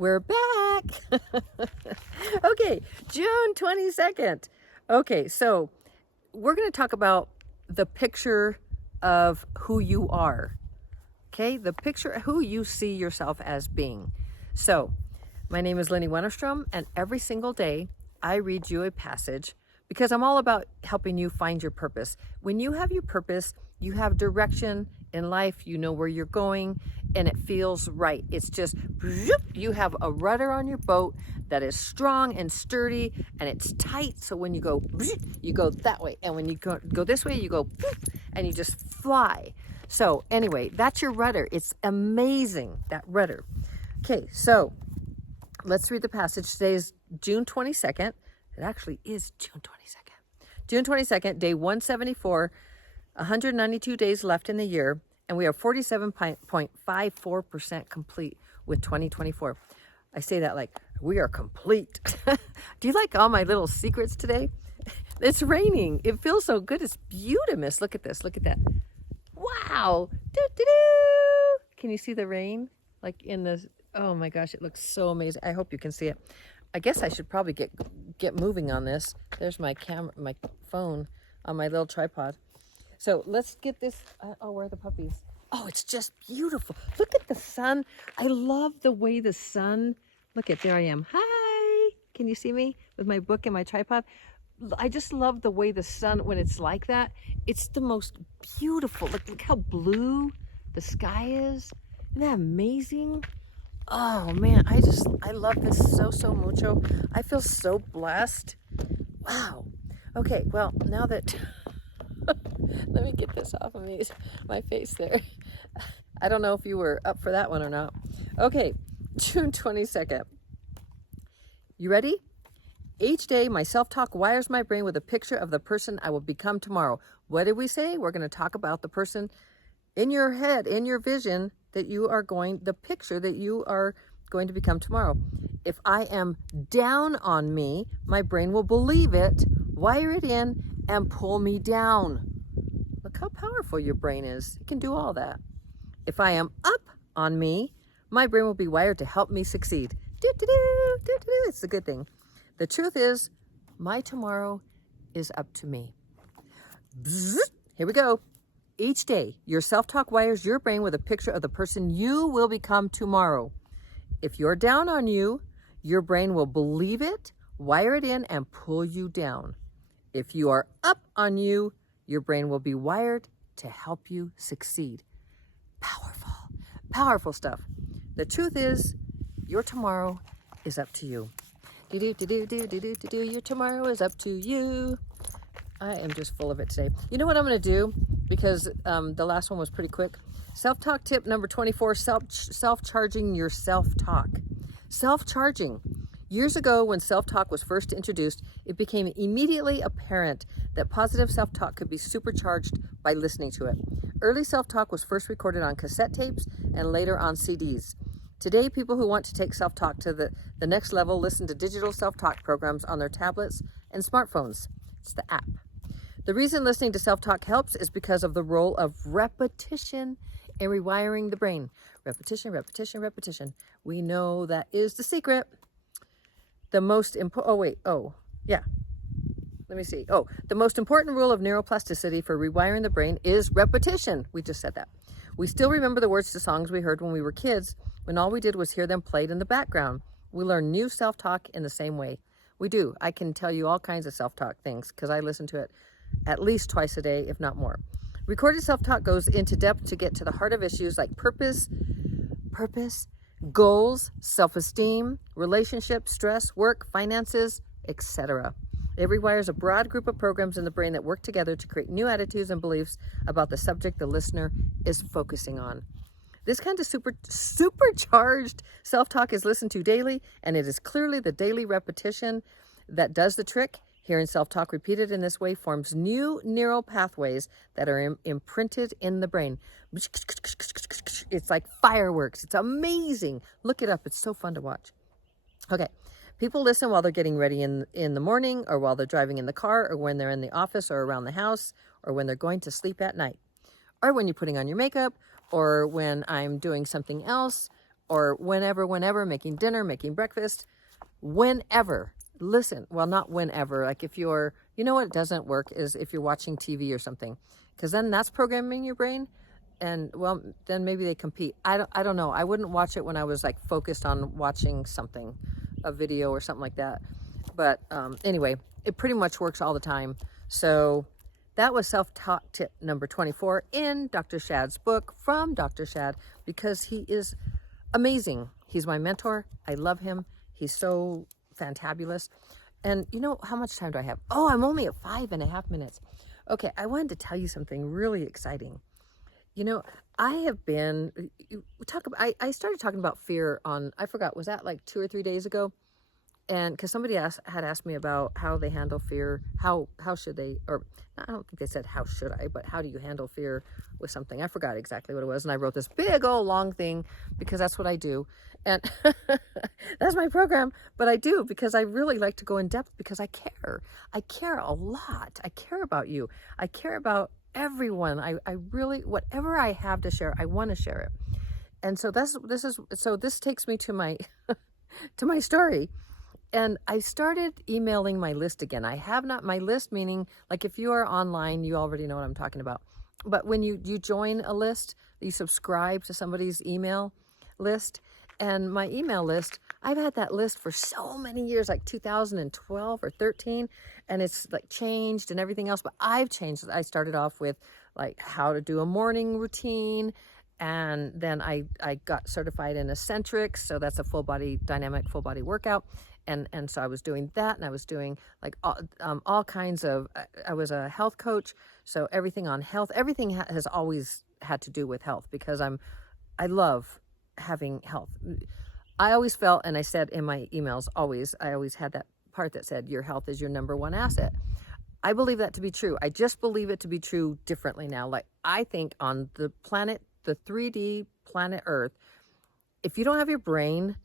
We're back. Okay, June 22nd. Okay, so we're going to talk about the picture of who you are. Okay, the picture of who you see yourself as being. So, my name is Lenny Wennerstrom, and every single day I read you a passage because I'm all about helping you find your purpose. When you have your purpose, you have direction in life, you know where you're going, and it feels right. It's just, you have a rudder on your boat that is strong and sturdy, and it's tight, so when you go that way, and when you go this way, you go, and you just fly. So anyway, that's your rudder. It's amazing, that rudder. Okay, so let's read the passage. Today is June 22nd. It actually is June 22nd. June 22nd, day 174, 192 days left in the year, and we are 47.54% complete with 2024. I say that like, we are complete. Do you like all my little secrets today? It's raining. It feels so good. It's beautiful. Look at this. Look at that. Wow. Doo-doo-doo. Can you see the rain? Like in the, oh my gosh, it looks so amazing. I hope you can see it. I guess I should probably get moving on this. There's my camera, my phone on my little tripod. So let's get this. Oh, where are the puppies? Oh, it's just beautiful. Look at the sun. I love the way the sun, look at, there I am. Hi. Can you see me with my book and my tripod? I just love the way the sun, when it's like that, it's the most beautiful. Look how blue the sky is. Isn't that amazing? Oh man, I love this so mucho. I feel so blessed. Wow. Okay, well, now that, let me get this off of me, my face there. I don't know if you were up for that one or not. Okay, June 22nd. You ready? Each day, my self-talk wires my brain with a picture of the person I will become tomorrow. What did we say? We're going to talk about the person in your head, in your vision, that you are going, the picture that you are going to become tomorrow. If I am down on me, my brain will believe it, wire it in, and pull me down. Look how powerful your brain is. It can do all that. If I am up on me, my brain will be wired to help me succeed. Do-do-do, do-do-do. It's a good thing. The truth is, my tomorrow is up to me. Bzzz. Here we go. Each day, your self-talk wires your brain with a picture of the person you will become tomorrow. If you're down on you, your brain will believe it, wire it in, and pull you down. If you are up on you, your brain will be wired to help you succeed. Powerful, powerful stuff. The truth is, your tomorrow is up to you. Your tomorrow is up to you. I am just full of it today. You know what I'm going to do? Because the last one was pretty quick. Self-talk tip number 24, self-charging your self-talk. Self-charging. Years ago, when self-talk was first introduced, it became immediately apparent that positive self-talk could be supercharged by listening to it. Early self-talk was first recorded on cassette tapes and later on CDs. Today, people who want to take self-talk to the next level listen to digital self-talk programs on their tablets and smartphones. It's the app. The reason listening to self-talk helps is because of the role of repetition in rewiring the brain. Repetition, repetition, repetition. We know that is the secret. The most important, the most important rule of neuroplasticity for rewiring the brain is repetition. We just said that. We still remember the words to songs we heard when we were kids, when all we did was hear them played in the background. We learn new self-talk in the same way. We do. I can tell you all kinds of self-talk things because I listen to it at least twice a day, if not more. Recorded self-talk goes into depth to get to the heart of issues like purpose, goals, self-esteem, relationships, stress, work, finances, etc. It rewires a broad group of programs in the brain that work together to create new attitudes and beliefs about the subject the listener is focusing on. This kind of supercharged self-talk is listened to daily, and it is clearly the daily repetition that does the trick. Hearing self-talk repeated in this way forms new neural pathways that are imprinted in the brain. It's like fireworks. It's amazing. Look it up. It's so fun to watch. Okay. People listen while they're getting ready in the morning, or while they're driving in the car, or when they're in the office or around the house, or when they're going to sleep at night, or when you're putting on your makeup, or when I'm doing something else, or whenever, making dinner, making breakfast, whenever. Listen, well, not whenever. Like if you're, you know what doesn't work is if you're watching TV or something, because then that's programming your brain. And well, then maybe they compete. I don't know. I wouldn't watch it when I was like focused on watching something, a video or something like that. But anyway, it pretty much works all the time. So that was self-taught tip number 24 in Dr. Shad's book from Dr. Shad, because he is amazing. He's my mentor. I love him. He's so fantabulous. And you know, how much time do I have? Oh, I'm only at 5.5 minutes. Okay, I wanted to tell you something really exciting. You know, I have been, I started talking about fear on, I forgot, was that like 2 or 3 days ago? And because somebody had asked me about how they handle fear, how should they, or I don't think they said how should I, but how do you handle fear with something? I forgot exactly what it was. And I wrote this big old long thing because that's what I do. And that's my program, but I do because I really like to go in depth because I care. I care a lot. I care about you. I care about everyone. I really, whatever I have to share, I want to share it. And so this takes me to my, to my story. And I started emailing my list again. I have not, my list meaning, like if you are online, you already know what I'm talking about. But when you join a list, you subscribe to somebody's email list. And my email list, I've had that list for so many years, like 2012 or 13, and it's like changed and everything else, but I've changed. I started off with like how to do a morning routine, and then I got certified in eccentrics, so that's a dynamic full body workout. And so I was doing that, and I was doing like all kinds of, I was a health coach, so everything on health, everything has always had to do with health because I love having health. I always felt, and I said in my emails, I always had that part that said your health is your number one asset. I believe that to be true. I just believe it to be true differently now. Like I think on the planet, the 3D planet Earth, if you don't have your brain,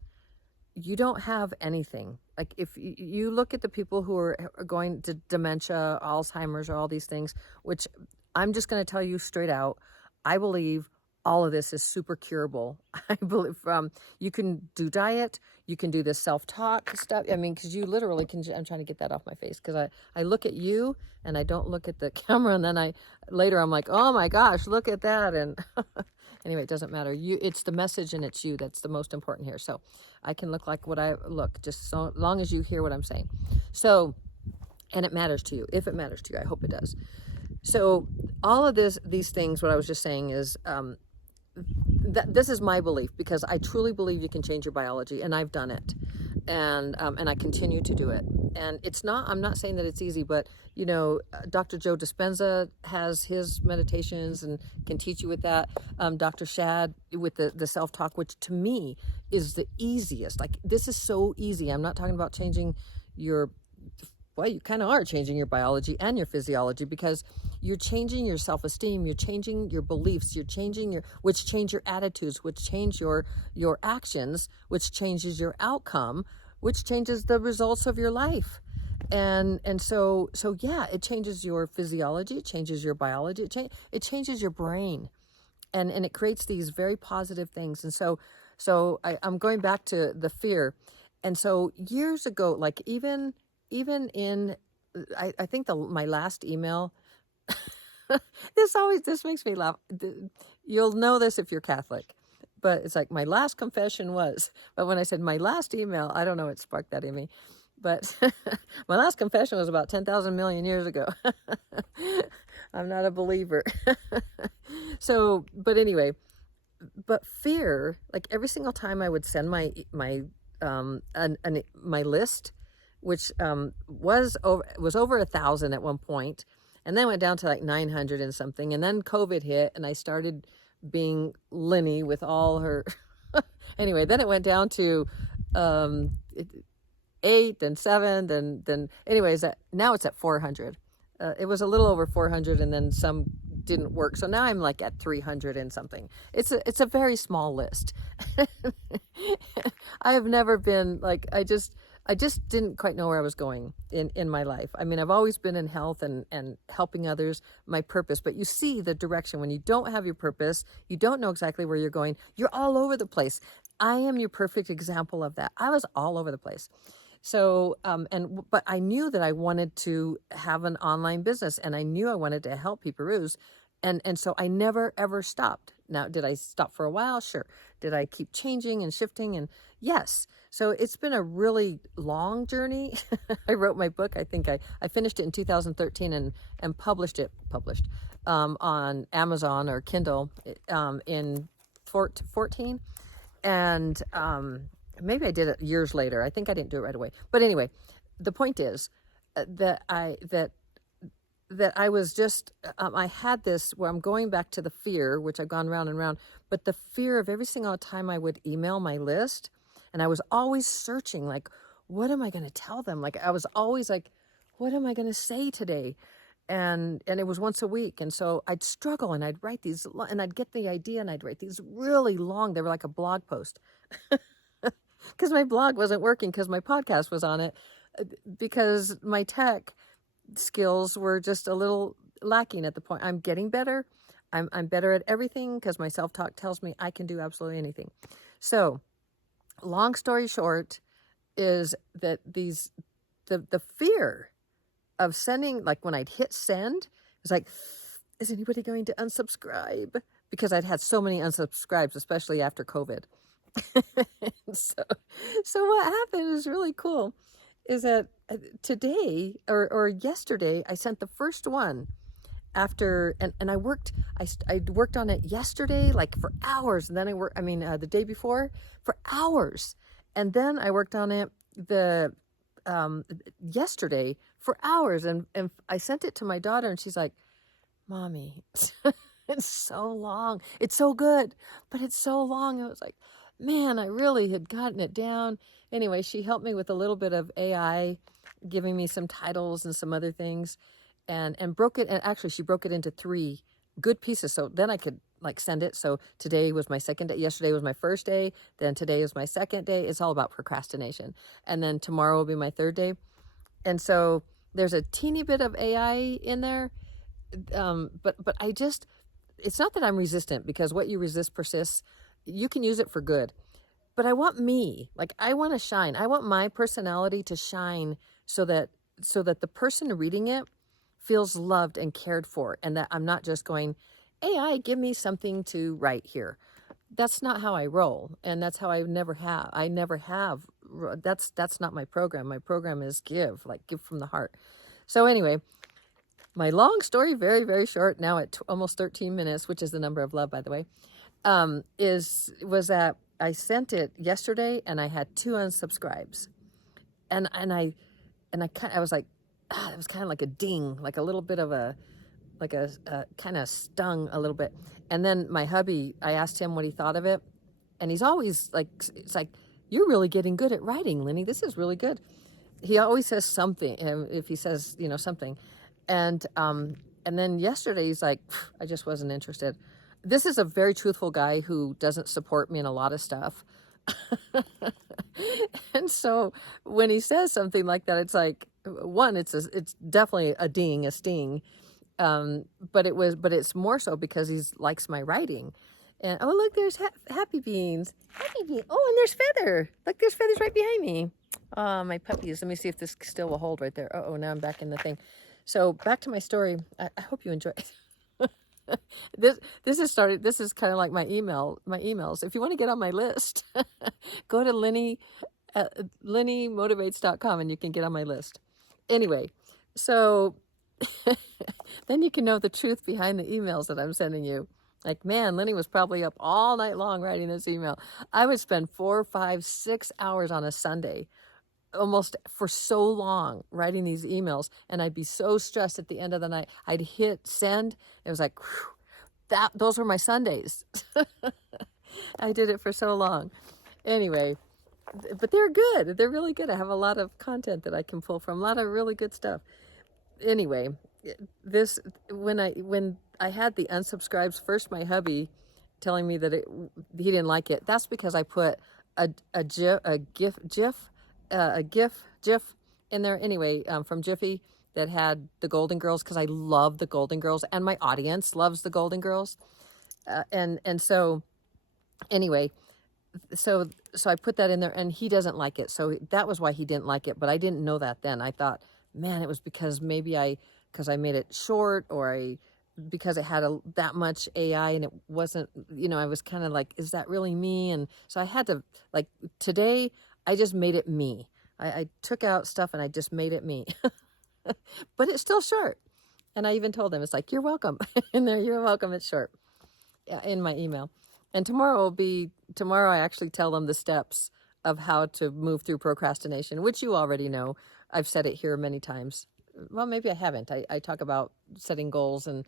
you don't have anything. Like if you look at the people who are going to dementia, Alzheimer's, or all these things, which I'm just going to tell you straight out, I believe all of this is super curable. I believe you can do diet, you can do this self-talk stuff. I mean, because you literally can, I'm trying to get that off my face because I look at you and I don't look at the camera, and then later I'm like, oh my gosh, look at that. And anyway, it doesn't matter. It's the message and it's you that's the most important here. So I can look like what I look, just so long as you hear what I'm saying. So, and it matters to you. If it matters to you, I hope it does. So all of these things, what I was just saying is, this is my belief, because I truly believe you can change your biology, and I've done it, and I continue to do it. And I'm not saying that it's easy, but you know, Dr. Joe Dispenza has his meditations and can teach you with that. Dr. Shad with the self-talk, which to me is the easiest. Like this is so easy. I'm not talking about changing well, you kind of are changing your biology and your physiology, because you're changing your self-esteem, you're changing your beliefs, which change your attitudes, which change your actions, which changes your outcome, which changes the results of your life. And so yeah, it changes your physiology, it changes your biology, it changes your brain, and it creates these very positive things. And so I'm going back to the fear. And so years ago, like even in, I think my last email, this makes me laugh. You'll know this if you're Catholic, but it's like my last confession was, but when I said my last email, I don't know, it sparked that in me, but my last confession was about 10,000 million years ago. I'm not a believer. So, but anyway, but fear, like every single time I would send my list, which was over 1,000 at one point, and then went down to like 900 and something, and then COVID hit, and I started being Lenny with all her. Anyway, then it went down to 8, then 7, then anyways, now it's at 400. It was a little over 400, and then some didn't work, so now I'm like at 300 and something. It's a very small list. I have never been like, I just didn't quite know where I was going in my life. I mean, I've always been in health and helping others, my purpose, but you see the direction. When you don't have your purpose, you don't know exactly where you're going, you're all over the place. I am your perfect example of that. I was all over the place. So, but I knew that I wanted to have an online business, and I knew I wanted to help peeparoos. And so I never ever stopped. Now, did I stop for a while? Sure. Did I keep changing and shifting? And yes. So it's been a really long journey. I wrote my book. I think I finished it in 2013 and published on Amazon or Kindle in 14. And maybe I did it years later. I think I didn't do it right away. But anyway, the point is that I was just, I had this where I'm going back to the fear, which I've gone round and round, but the fear of every single time I would email my list, and I was always searching, like, what am I going to tell them? Like, I was always like, what am I going to say today? And it was once a week. And so I'd struggle, and I'd write these, and I'd get the idea, and I'd write these really long, they were like a blog post, because my blog wasn't working, because my podcast was on it, because my tech skills were just a little lacking at the point. I'm getting better. I'm better at everything, because my self-talk tells me I can do absolutely anything. So long story short is that the fear of sending, like when I'd hit send, it was like, is anybody going to unsubscribe? Because I'd had so many unsubscribes, especially after COVID. So what happened is really cool, is that today or yesterday, I sent the first one after, and I worked on it yesterday, like for hours. And then the day before for hours. And then I worked on it yesterday for hours. And I sent it to my daughter, and she's like, Mommy, it's so long. It's so good, but it's so long. I was like, man, I really had gotten it down. Anyway, she helped me with a little bit of AI, giving me some titles and some other things, and broke it. And actually, she broke it into 3 good pieces. So then I could like send it. So today was my second day. Yesterday was my first day. Then today is my second day. It's all about procrastination. And then tomorrow will be my 3rd day. And so there's a teeny bit of AI in there. But it's not that I'm resistant, because what you resist persists. You can use it for good. But I want I want to shine. I want my personality to shine, so that the person reading it feels loved and cared for, and that I'm not just going, AI, give me something to write here. That's not how I roll, and that's how I never have. That's not my program. My program is give from the heart. So anyway, my long story, very, very short, now at almost 13 minutes, which is the number of love, by the way, was that I sent it yesterday, and I had 2 unsubscribes, and I was like, it was kind of like a ding, like a little bit of a kind of stung a little bit. And then my hubby, I asked him what he thought of it, and he's always like, it's like, you're really getting good at writing, Lenny. This is really good. He always says something, if he says something, and then yesterday he's like, I just wasn't interested. This is a very truthful guy who doesn't support me in a lot of stuff. And so when he says something like that, it's like, one, it's definitely a sting. But it's more so because he likes my writing. And oh, look, there's Happy Beans. Happy Beans. Oh, and there's Feather. Look, there's Feathers right behind me. My puppies. Let me see if this still will hold right there. Oh, now I'm back in the thing. So back to my story. I hope you enjoy it. This is kind of like my emails. If you want to get on my list, go to LennyMotivates.com, and you can get on my list. Anyway, so then you can know the truth behind the emails that I'm sending you. Like, man, Lenny was probably up all night long writing this email. I would spend 4, 5, 6 hours on a Sunday, almost for so long, writing these emails, and I'd be so stressed at the end of the night. I'd hit send. It was like, whew, those were my Sundays. I did it for so long. Anyway, but they're good. They're really good. I have a lot of content that I can pull from, a lot of really good stuff. Anyway, when I had the unsubscribes, first my hubby telling me that he didn't like it. That's because I put a GIF in there anyway, from Jiffy, that had the Golden Girls, because I love the Golden Girls, and my audience loves the Golden Girls, and so anyway, so I put that in there, and he doesn't like it. So that was why he didn't like it. But I didn't know that then. I thought, man, it was because maybe because I made it short, or because it had that much AI, and it wasn't, I was kind of like, is that really me? And so I had to, like, today, I just made it me. I took out stuff and I just made it me. But it's still short. And I even told them, it's like, you're welcome. In there, you're welcome, it's short, in my email. And tomorrow I actually tell them the steps of how to move through procrastination, which you already know. I've said it here many times. Well, maybe I haven't. I talk about setting goals, and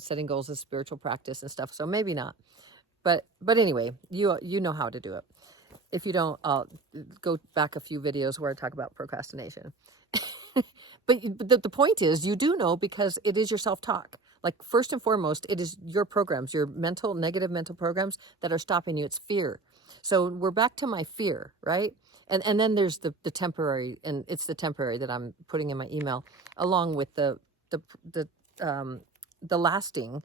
setting goals is spiritual practice and stuff. So maybe not. But anyway, you know how to do it. If you don't, I'll go back a few videos where I talk about procrastination. But the point is, you do know, because it is your self-talk. Like, first and foremost, it is your programs, your negative mental programs that are stopping you. It's fear. So we're back to my fear, right? And then there's the temporary, and it's the temporary that I'm putting in my email, along with the lasting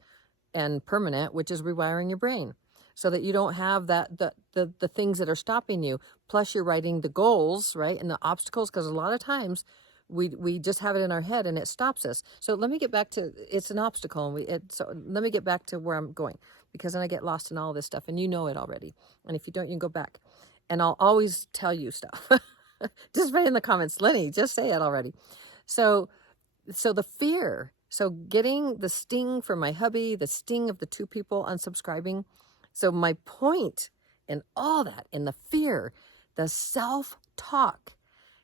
and permanent, which is rewiring your brain, so that you don't have the things that are stopping you. Plus, you're writing the goals, right, and the obstacles, because a lot of times we just have it in our head and it stops us. So let me get back to, it's an obstacle, and so let me get back to where I'm going, because then I get lost in all this stuff, and you know it already. And if you don't, you can go back, and I'll always tell you stuff. Just write in the comments, Lenny, just say it already. So the fear, so getting the sting from my hubby, the sting of the 2 people unsubscribing. So my point in all that, in the fear, the self-talk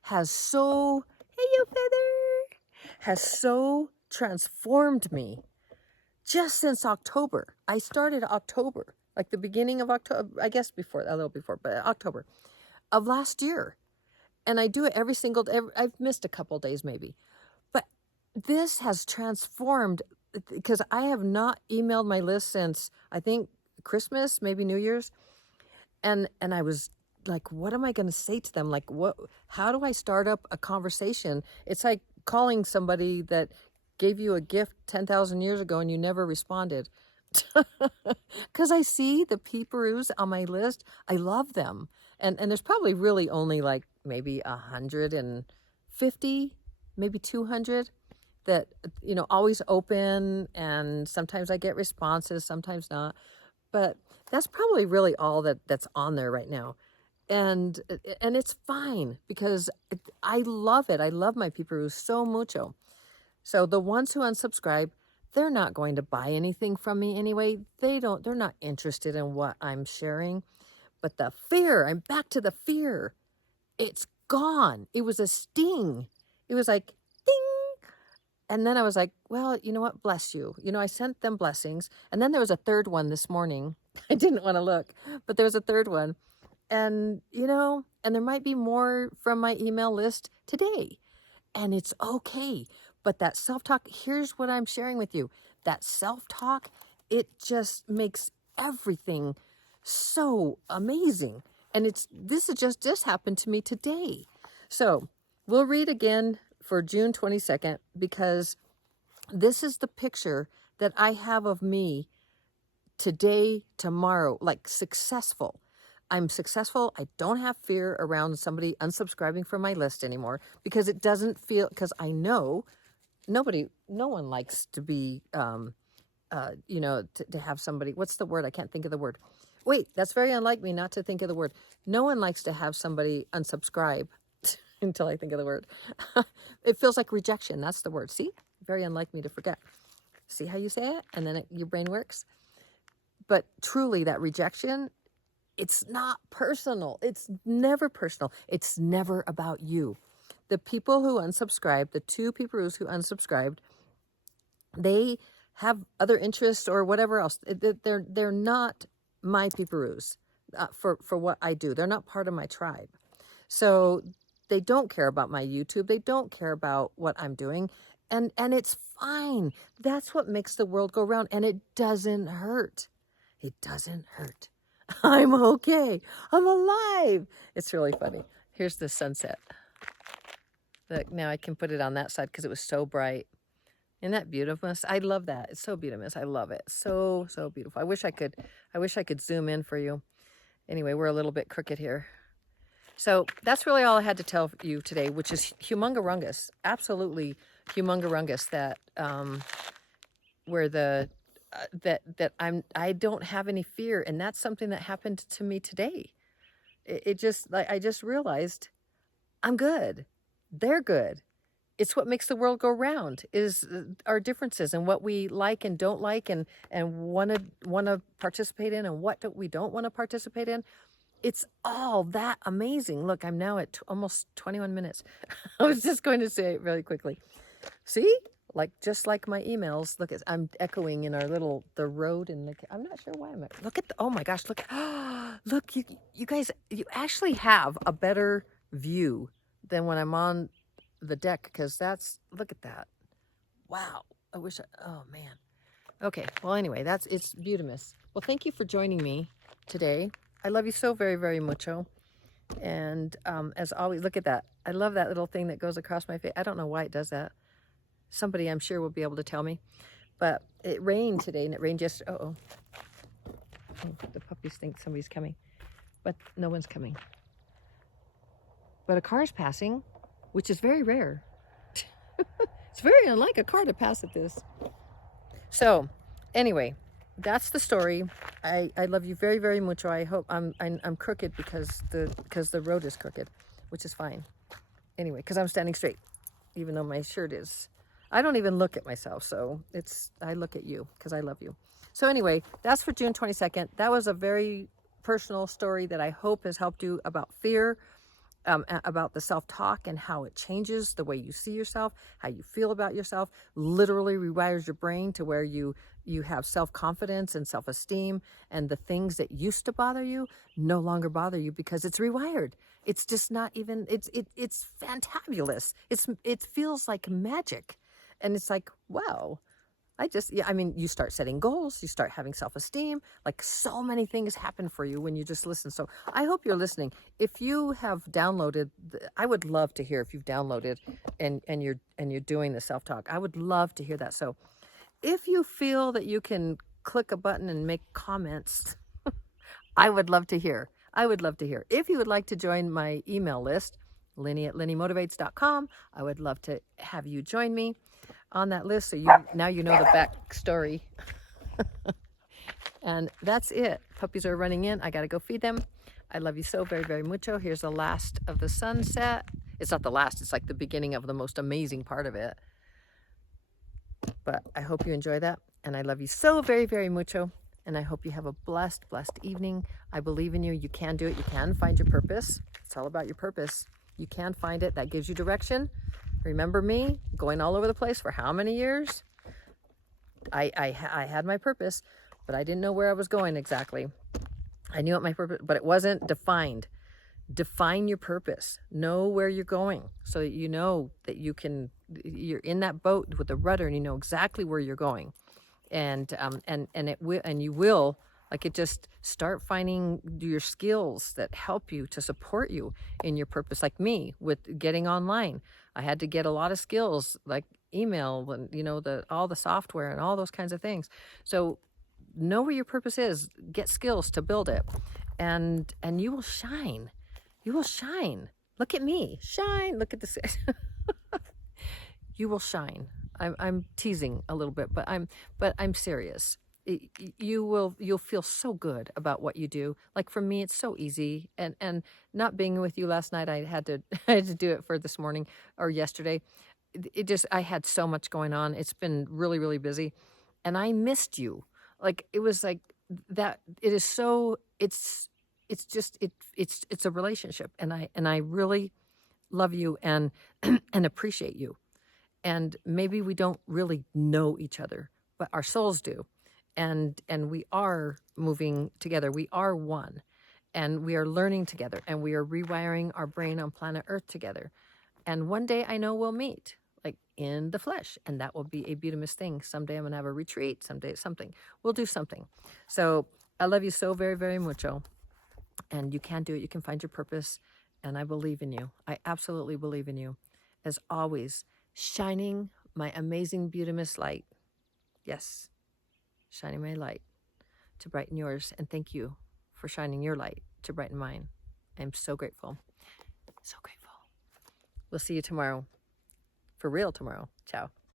has so, hey, you feather, has so transformed me just since October. I started October, like the beginning of October, I guess before, a little before, but October of last year. And I do it every single day. I've missed a couple days maybe. But this has transformed, because I have not emailed my list since, I think, Christmas, maybe New Year's. And I was like, what am I going to say to them? Like, how do I start up a conversation? It's like calling somebody that gave you a gift 10,000 years ago and you never responded. Because I see the peeperoos on my list. I love them. And there's probably really only like maybe 150, maybe 200 that, always open. And sometimes I get responses, sometimes not. But that's probably really all that's on there right now. And it's fine, because I love it. I love my peeperoos so mucho. So the ones who unsubscribe, they're not going to buy anything from me anyway. They're not interested in what I'm sharing. But the fear, I'm back to the fear. It's gone. It was a sting. It was like, ding. And then I was like, well, you know what? Bless you. I sent them blessings. And then there was a third one this morning. I didn't want to look, but there was a third one. And, and there might be more from my email list today. And it's okay. But that self-talk, here's what I'm sharing with you. That self-talk, it just makes everything so amazing. And this has just happened to me today. So we'll read again for June 22nd, because this is the picture that I have of me today, tomorrow, like successful. I'm successful. I don't have fear around somebody unsubscribing from my list anymore, because it doesn't feel, because I know no one likes to be, to have somebody, what's the word? I can't think of the word. Wait, that's very unlike me not to think of the word. No one likes to have somebody unsubscribe until I think of the word. It feels like rejection. That's the word. See? Very unlike me to forget. See how you say it? And then your brain works. But truly, that rejection, it's not personal. It's never personal. It's never about you. The people who unsubscribed, the 2 people who unsubscribed, they have other interests or whatever else. They're not my peeperoos for what I do. They're not part of my tribe. So they don't care about my YouTube. They don't care about what I'm doing. And it's fine. That's what makes the world go round. And it doesn't hurt. It doesn't hurt. I'm okay. I'm alive. It's really funny. Here's the sunset. Look, now I can put it on that side because it was so bright. Isn't that beautiful? I love that. It's so beautiful. I love it. So beautiful. I wish I could zoom in for you. Anyway, we're a little bit crooked here. So that's really all I had to tell you today, which is humungarungus, absolutely humungarungus. That where the that I don't have any fear, and that's something that happened to me today. It just, like, I just realized I'm good. They're good. It's what makes the world go round, is our differences and what we like and don't like, and want to participate in, and what we don't want to participate in. It's all that amazing. Look, I'm now at almost 21 minutes. I was just going to say it really quickly. See? Like, just like my emails. Look, I'm echoing in the road, and I'm not sure why I'm look at oh my gosh, look. Look, you guys, you actually have a better view than when I'm on the deck, because look at that. Wow. Oh man. Okay, well, anyway, it's Butamus. Well, thank you for joining me today. I love you so very, very mucho. And as always, look at that. I love that little thing that goes across my face. I don't know why it does that. Somebody, I'm sure, will be able to tell me. But it rained today, and it rained yesterday. Oh, the puppies think somebody's coming. But no one's coming. But a car's passing, which is very rare. It's very unlike a car to pass at this. So, anyway, that's the story. I love you very, very much. I hope I'm crooked because the road is crooked, which is fine. Anyway, because I'm standing straight, even though my shirt is. I don't even look at myself, so I look at you because I love you. So anyway, that's for June 22nd. That was a very personal story that I hope has helped you about fear. About the self-talk and how it changes the way you see yourself, how you feel about yourself, literally rewires your brain to where you have self-confidence and self-esteem, and the things that used to bother you no longer bother you because it's rewired. It's just not even, it's fantabulous. It feels like magic. And it's like, wow. You start setting goals, you start having self-esteem, like so many things happen for you when you just listen. So I hope you're listening. If you have downloaded, I would love to hear if you've downloaded and you're doing the self-talk. I would love to hear that. So if you feel that you can click a button and make comments, I would love to hear. I would love to hear. If you would like to join my email list, Lenny@lennymotivates.com, I would love to have you join me on that list, so now you know the back story. And that's it. Puppies are running in. I got to go feed them. I love you so very, very mucho. Here's the last of the sunset. It's not the last. It's like the beginning of the most amazing part of it. But I hope you enjoy that. And I love you so very, very mucho. And I hope you have a blessed, blessed evening. I believe in you. You can do it. You can find your purpose. It's all about your purpose. You can find it. That gives you direction. Remember me going all over the place for how many years? I had my purpose, but I didn't know where I was going exactly. I knew what my purpose, but it wasn't defined. Define your purpose. Know where you're going so that you know that you're in that boat with the rudder and you know exactly where you're going. And you will, like, it just start finding your skills that help you to support you in your purpose. Like me with getting online, I had to get a lot of skills like email and all the software and all those kinds of things. So know where your purpose is, get skills to build it, and you will shine. You will shine. Look at me, shine. Look at this. You will shine. I'm teasing a little bit, but I'm serious. You'll feel so good about what you do. Like for me, it's so easy. And not being with you last night, I had to do it for this morning or yesterday. I had so much going on. It's been really, really busy, and I missed you. Like it was like that. It is so. It's a relationship, and I really love you and and appreciate you. And maybe we don't really know each other, but our souls do. And we are moving together. We are one. And we are learning together. And we are rewiring our brain on planet Earth together. And one day I know we'll meet, like in the flesh. And that will be a beautiful thing. Someday I'm going to have a retreat. Someday it's something. We'll do something. So I love you so very, very mucho. And you can do it. You can find your purpose. And I believe in you. I absolutely believe in you. As always, shining my amazing beautimous light. Yes, shining my light to brighten yours. And thank you for shining your light to brighten mine. I'm so grateful. So grateful. We'll see you tomorrow. For real tomorrow. Ciao.